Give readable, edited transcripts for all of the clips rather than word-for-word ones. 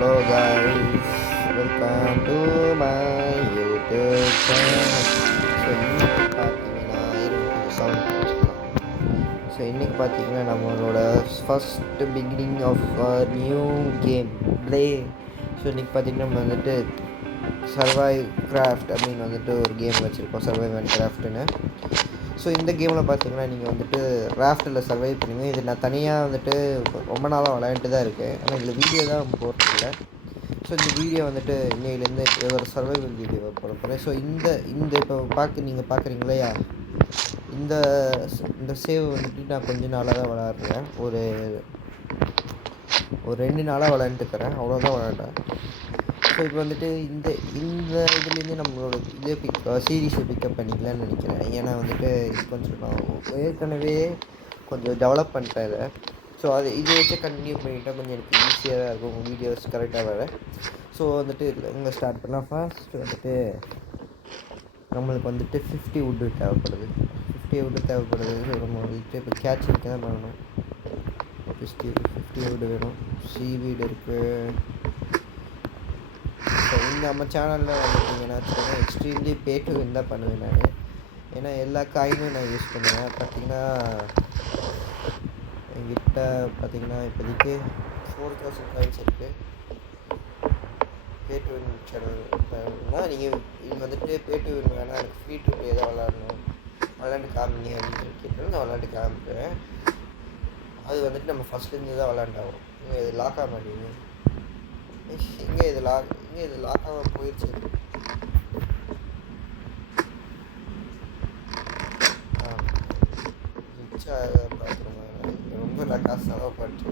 Hello guys, welcome to my YouTube channel. இன்னைக்கு பார்த்தீங்கன்னா sound குறைச்சிக்கலாம். இன்னைக்கு பார்த்தீங்கன்னா நம்மளோட first beginning of new game play. இன்னைக்கு பார்த்தீங்கன்னா நம்ம வந்துட்டு சர்வைவ் கிராஃப்ட் அப்படின்னு வந்துட்டு ஒரு கேம் வச்சுருக்கோம், சர்வைவ் அண்ட் கிராஃப்ட்டுன்னு. இந்த கேமில் பார்த்தீங்கன்னா நீங்கள் வந்துட்டு ராஃப்டில் சர்வை பண்ணுவீங்க. இது நான் தனியாக வந்துட்டு ரொம்ப நாளாக விளையாண்டுட்டு தான் இருக்கேன், ஆனால் இதில் வீடியோ தான் போடுறதில்ல. இந்த வீடியோ வந்துட்டு இன்னையிலேருந்து ஒரு சர்வைவல் வீடியோ போட போகிறேன். இந்த இப்போ நீங்கள் பார்க்குறீங்களா, இந்த இந்த சேவ் வந்துட்டு நான் கொஞ்ச நாளாக தான் விளையாடுறேன். ஒரு 2 நாளாக விளையாண்டுக்கிறேன், அவ்வளோதான் விளையாண்டேன். இப்போ வந்துட்டு இந்த இதுலேருந்து நம்மளோட இதே சீரீஸை பிக்கப் பண்ணிக்கலான்னு நினைக்கிறேன். ஏன்னா வந்துட்டு இது கொஞ்சம் நான் ஏற்கனவே கொஞ்சம் டெவலப் பண்ணிட்டேன் இதை. இதை வச்சு கண்டினியூ பண்ணிட்டால் கொஞ்சம் எனக்கு ஈஸியாக தான் இருக்கும், வீடியோஸ் கரெக்டாக வர. வந்துட்டு இங்கே ஸ்டார்ட் பண்ணால் ஃபர்ஸ்ட் வந்துட்டு நம்மளுக்கு வந்துட்டு 50 வுட்டு தேவைப்படுது. 50 வுட்டு தேவைப்படுது. நம்ம வந்துட்டு இப்போ கேட்சிங் தான் பண்ணணும். 50 வுட்டு வேணும். சீவீடு இருக்குது. நம்ம சேனலில் வந்துட்டிங்கன்னா எக்ஸ்ட்ரீம்லி பே டு வின் தான் பண்ணுவேன் நான். ஏன்னா எல்லா காயினும் நான் யூஸ் பண்ணுவேன். பார்த்திங்கன்னா என்கிட்ட பார்த்திங்கன்னா இப்போதைக்கு 4000 காயின்ஸ் இருக்குது. பே டு வின் சேனல்னா நீங்கள் இது வந்துட்டு பே டு வின் வேணால் எனக்கு ஃப்ரீ டு ப்ளே தான் விளாண்டு காமிங்க அப்படின்னு கேட்டாலும் நான் விளாண்டு காமிக்கிறேன். அது வந்துட்டு நம்ம ஃபஸ்ட்லேருந்து தான் விளாண்டாகும். நீங்கள் இது லாக் ஆக மாட்டீங்க. இங்கே இது லாக் ஆக போயிடுச்சு. ரொம்ப நான் காசு செலவு பண்ணிட்டு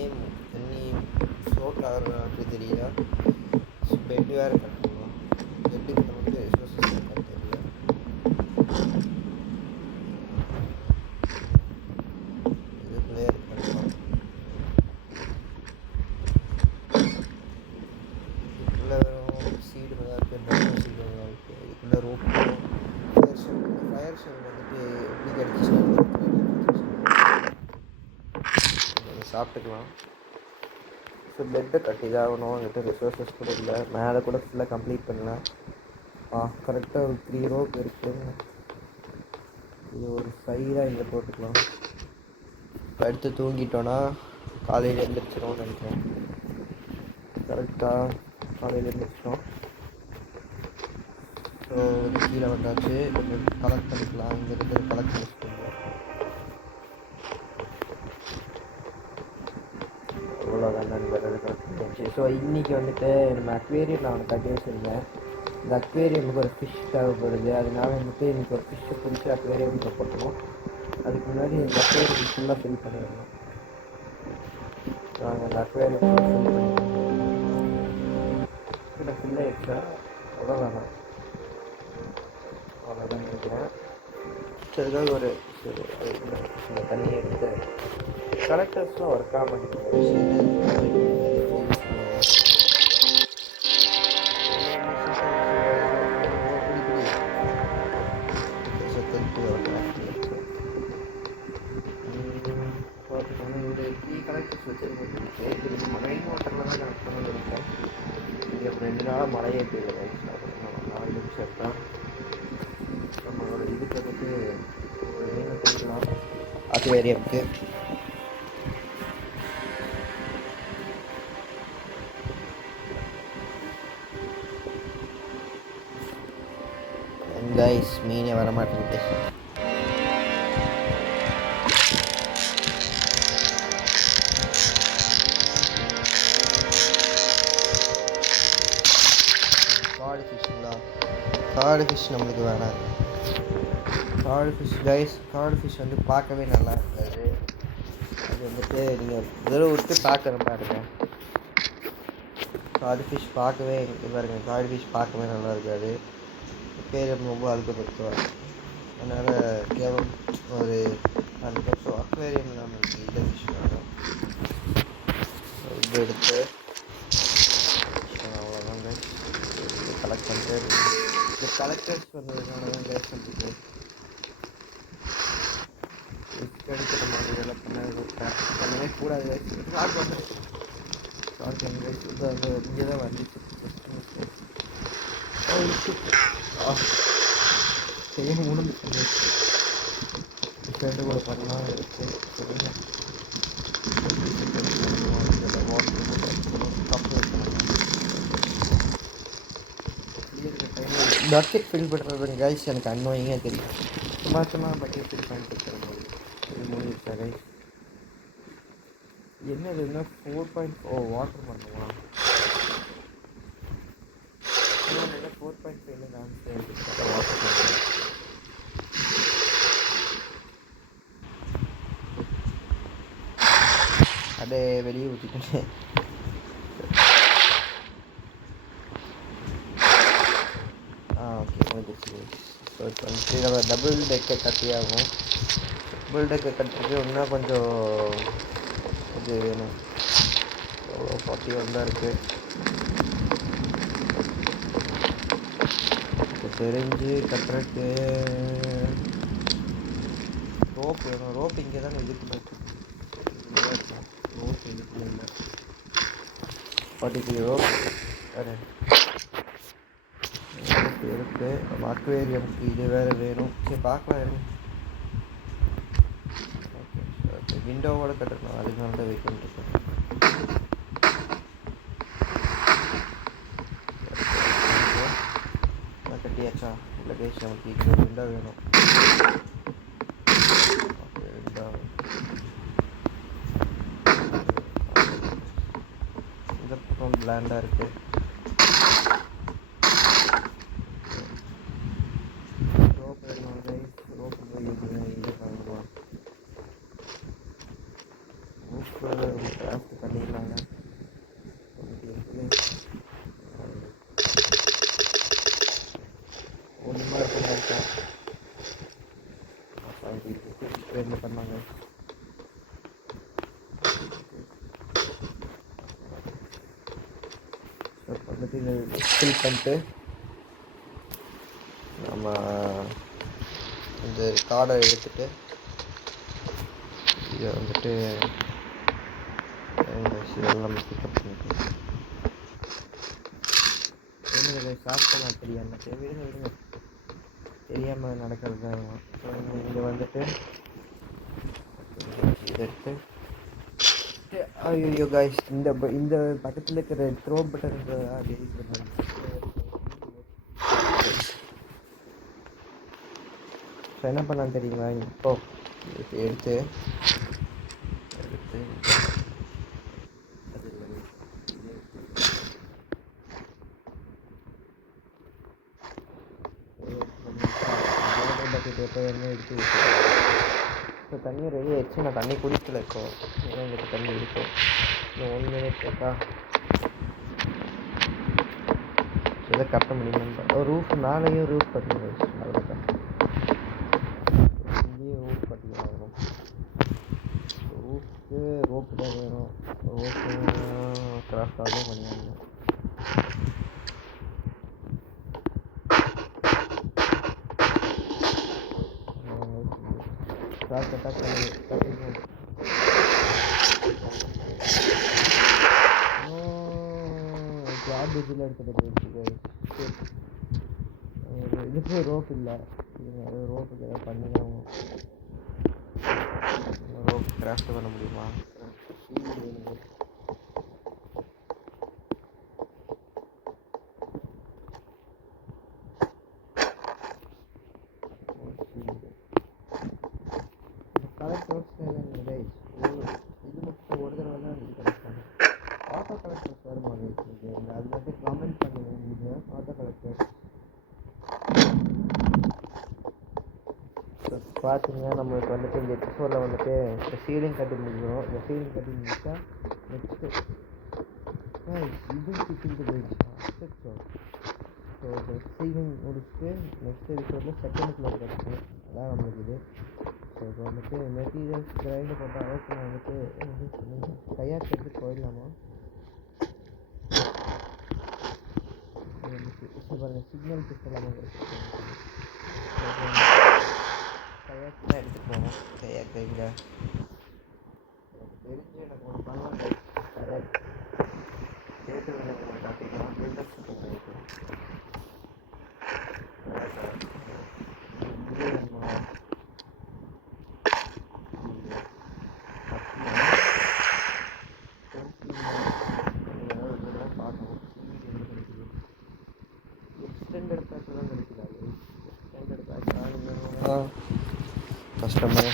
ஏன் தண்ணி ஃப்ளோட் ஆகிறது தெரியல. பெட் வேறு கட்டணும். பெட்டுக்கு நமக்கு ரிசோர்ஸஸ் தெரியல. சாப்பிட்டுக்கலாம். பெட்டை கட்டி தான் ஆகணும். என்கிட்ட ரிசோர்ஸஸ் கூட இல்லை. மேலே கூட ஃபுல்லாக கம்ப்ளீட் பண்ணலாம். கரெக்டாக ஒரு 3 ரோப் இருக்குது. இது ஒரு 5 இங்கே போட்டுக்கலாம். அடுத்து தூங்கிட்டோன்னா காலையில் எழுந்திரிச்சிடும்னு நினைக்கிறேன். கரெக்டாக காலையில் எழுந்திரிச்சிட்டோம். கீழே வந்தாச்சு. கொஞ்சம் கலெக்ட் பண்ணிக்கலாம். இங்கே இருக்கிற கலெக்ட் பண்ணிக்கலாம். அவ்வளோதான் நண்பர்கள் கலெக்ட் பண்ணியாச்சு. இன்றைக்கி வந்துட்டு நம்ம அக்வேரியம் நான் கட்டி வச்சுருந்தேன். இந்த அக்வேரியமுக்கு ஒரு ஃபிஷ் தேவைப்படுது. அதனால வந்துட்டு இன்றைக்கி ஒரு ஃபிஷ்ஷை பிடிச்சி அக்வேரியமுக்கு போட்டணும். அதுக்கு முன்னாடி இந்த அக்வேரியம் ஃபுல்லாக ஃபில் பண்ணிடணும். நாங்கள் அந்த அக்வேரியம் ஃபுல்லாக ஃபில் பண்ணிடணும். ஃபில் ஆகிடுச்சா அவ்வளோதான் நினைக்கிறேன். சரிதான் ஒரு இந்த தண்ணியை எடுத்து கலெக்டர்ஸ்லாம் ஒர்க் ஆக மாட்டேங்குது. கலெக்டர்ஸ் வச்சுருக்கேன். ரெயின் வாட்டரில் தான் கனெக்ட் பண்ண இருக்கேன். இங்கே 2 நாளாக மழையே பெய்யல. 4 நிமிஷம் தான் நம்மளோட இதுக்கு வந்துட்டு மீனை பிடிக்கலாம் அக்வேரியமுக்கு. கைஸ் மீனே வர மாட்டேங்குது. காடு ஃபிஷ் நம்மளுக்கு வேணாம். காடு ஃபிஷ் கைஸ், காடு ஃபிஷ் வந்து பார்க்கவே நல்லா இருக்காது. அது வந்துட்டு நீங்கள் இதெல்லாம் விட்டு பார்க்குற பாருங்க. காடு ஃபிஷ் பார்க்கவே பாருங்க, காடு ஃபிஷ் பார்க்கவே நல்லா இருக்காது. பேர் ரொம்ப அழுக்கப்படுத்துவாங்க. அதனால் கேவலம் ஒரு 100 அக்வேரியம் நம்மளுக்கு இதை ஃபிஷ் வேணும். இது எடுத்து அவ்வளோதாங்க கலெக்ட் பண்ணிட்டு இந்த கலெக்டர்ஸ் வந்ததுனால தான் கேஸ் பண்ணுறது. கூடாது ஷார்ட் வந்து ஷார்ட் அங்கே இங்கே தான் வந்துச்சு செய்ய முடிஞ்சு ஃப்ரெண்டு கூட பண்ணலாம் இருக்கு சரிங்க பக்கெட் ஃபில் பண்ணுறது கைஸ் எனக்கு அன்வாயிங்காக தெரியும் சும்மா பக்கெட் ஃபில் பண்ணிட்டு இருக்கிற இது முடிஞ்சிருச்சா கைஸ் என்னது என்ன 4.0 வாட்டர் பண்ணுவோம் என்ன 4.5 வாட்டர் பண்ணுவோம் அப்படியே வெளியே ஊற்றிட்டேன் ஓகே முடிஞ்சிச்சு ஸோ இப்போ வந்துட்டு நம்ம டபுள் டெக்கை கட்டி ஆகும் டபுள் டெக்கை கட்டுறது இன்னும் கொஞ்சம் இது வேணும் 41 தான் இருக்குது இப்போ தெரிஞ்சு கட்டுறதுக்கு ரோப் வேணும் ரோப் இங்கே தானே இதுக்குள்ள ரோப் இதுக்குள்ள இல்லை 43 ரோப் இருக்குது நம்ம அக்வேரியமுக்கு இது வேறு வேணும் சரி பார்க்கலாம் இருங்க ஓகே விண்டோவோட கட்டணும் அதுக்கு தான் வெயிட் பண்ணிட்டுருக்கேன் கட்டியாச்சா இல்லை கேஷ் நமக்கு இங்கே விண்டோ வேணும் ஓகே விண்டோ இந்த பக்கம் பிளாண்டாக இருக்குது பண்ணிடலாங்க ஒன்றுமா இருக்கா என்ன பண்ணாங்க வந்துட்டு இதை ஃபில் பண்ணிட்டு நம்ம இந்த கார்டை எடுத்துட்டு இதை வந்துட்டு இதெல்லாம் பிக்கப் பண்ணிட்டு என்ன ஸ்டார்ட் பண்ண தெரியாமல் விடுங்க தெரியாமல் நடக்கிறது தான் ஸோ இங்கே வந்துட்டு இதை எடுத்து ஐயோ காய்ஸ் இந்த பக்கத்தில் இருக்கிற த்ரோ பட்டன் டெலிட் பண்ணாங்க ஸோ என்ன பண்ணான்னு தெரியுங்களா இப்போ எடுத்து எப்போயுமே எடுத்து இப்போ தண்ணி ரெடி ஆகிடுச்சு நான் தண்ணி குடிக்கல இப்போ எங்களுக்கு தண்ணி இருக்கும் இன்னும் 1 மினிட் இருக்கா எதை கட்ட முடியுமான்னு ரூஃப் மேலேயும் ரூஃப் கட்டிடுவோம் அவ்வளோதான் இங்கேயும் ரூஃப் கட்டிடுவோம் ரூஃப்க்கு ரோப்பு தான் வேணும் ரோப்பு கிராஃப்டாகவே பண்ணிடுவோம் ஜாபில் எடுத்துகிட்டு இதுக்கு ரோப் இல்லை ரோப்புக்கு ஏதாவது பண்ணி தான் ரோப் கிராஃப்ட் பண்ண முடியுமா கலெக்டர்ஸ் இது மட்டும் ஒரு தடவை தான் கிடைக்கும் ஆட்டோ கலெக்டர்ஸ் வருமா அது மட்டும் கமெண்ட் பண்ணுவேன் நீங்கள் ஆட்டோ கலெக்டர்ஸ் பார்த்தீங்கன்னா நம்மளுக்கு வந்துட்டு இந்த எபிசோடில் வந்துட்டு இந்த சீலிங் கட்டி முடிஞ்சிடும் இந்த சீலிங் கட்டி முடிச்சா நெக்ஸ்ட்டு இது கிட்டிட்டு போயிடுச்சா அச்சோ ஸோ இந்த சீலிங் முடிச்சுட்டு நெக்ஸ்ட் எபிசோடில் செகண்ட் ஃப்ளோர் கிடக்கும் அதான் நம்மளுக்கு இது ஸோ இப்போ வந்துட்டு மெட்டீரியல்ஸ் கிரைண்டு போட்ட அளவுக்கு நான் வந்துட்டு கையாக்கு எடுத்து போயிடலாமா பாருங்கள் சிக்னல் பிஸ்டெல்லாம் கையாக்கு தான் எடுத்துகிட்டு போகணும் கையாக்கு இங்கே தெரிஞ்சு எனக்கு ஒன்று பண்ணலாம் கேட்டு காட்டிக்கலாம் பில்டர்ஸ் எக்ஸ்டெண்டட் பேக் தான் கிடைக்கிறாரு. எக்ஸ்டெண்டட் பேக் தான் கஸ்டமர்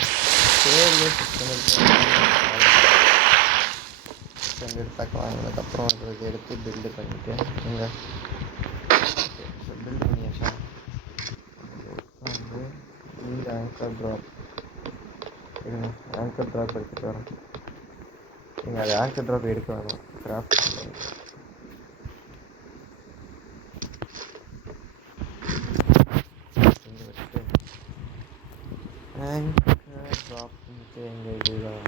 எக்ஸ்டெண்டட் பேக் வாங்கினதுக்கப்புறம் அதை எடுத்து பில்டு பண்ணிவிட்டு இங்கே பில்டு பண்ணியாச்சா வந்து இந்த ஆங்கர் ட்ராப் இருங்க, ஆங்கர் ட்ராப் எடுத்துகிட்டு வரேன். நீங்கள் அது ஆங்கர் ட்ராப் எடுக்க வேணும், கிராஃப்ட் இங்கே வச்சுட்டு ஆங்கர் ட்ராப் பண்ணிட்டு எங்கள் இதுதான்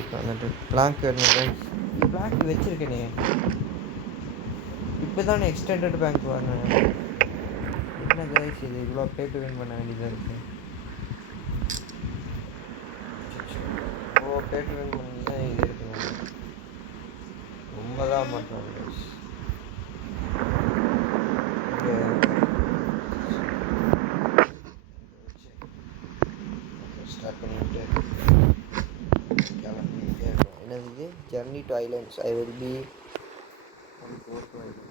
இப்போ வந்துட்டு பிளாங்க் வேணும். பிளாங்க் வச்சுருக்கேனே, இப்போ தானே எக்ஸ்டெண்டட் பேங்க் வரணும். என்ன கைஸ் இது இவ்வளோ பேப்பர் வின் பண்ண வேண்டியதாக இருக்குது. ஓ பேப்பர் வின் பண்ணி இது எடுக்கணும், ரொம்ப தான் பண்ணுறோம் கைஸ். ஸ்டார்ட் பண்ணிவிட்டு கிளம்பிட்டே இருக்கோம். என்னது journey to islands. I will be one four to islands.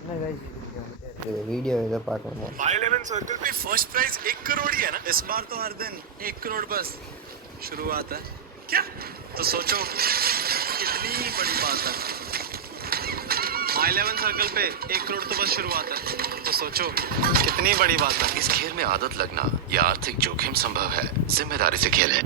என்ன கைஸ் இதுக்கு வந்துட்டு वीडियो इधर பார்க்கணும். 11 सर्कल पे फर्स्ट प्राइज 1 करोड़ ही है ना इस बार, तो हर दिन 1 करोड़ बस शुरुआत है क्या, तो सोचो कितनी बड़ी बात है। 11 सर्कल पे 1 करोड़ तो बस शुरुआत है, तो सोचो कितनी बड़ी बात है। इस खेल में आदत लगना या आर्थिक जोखिम संभव है, जिम्मेदारी से खेलें।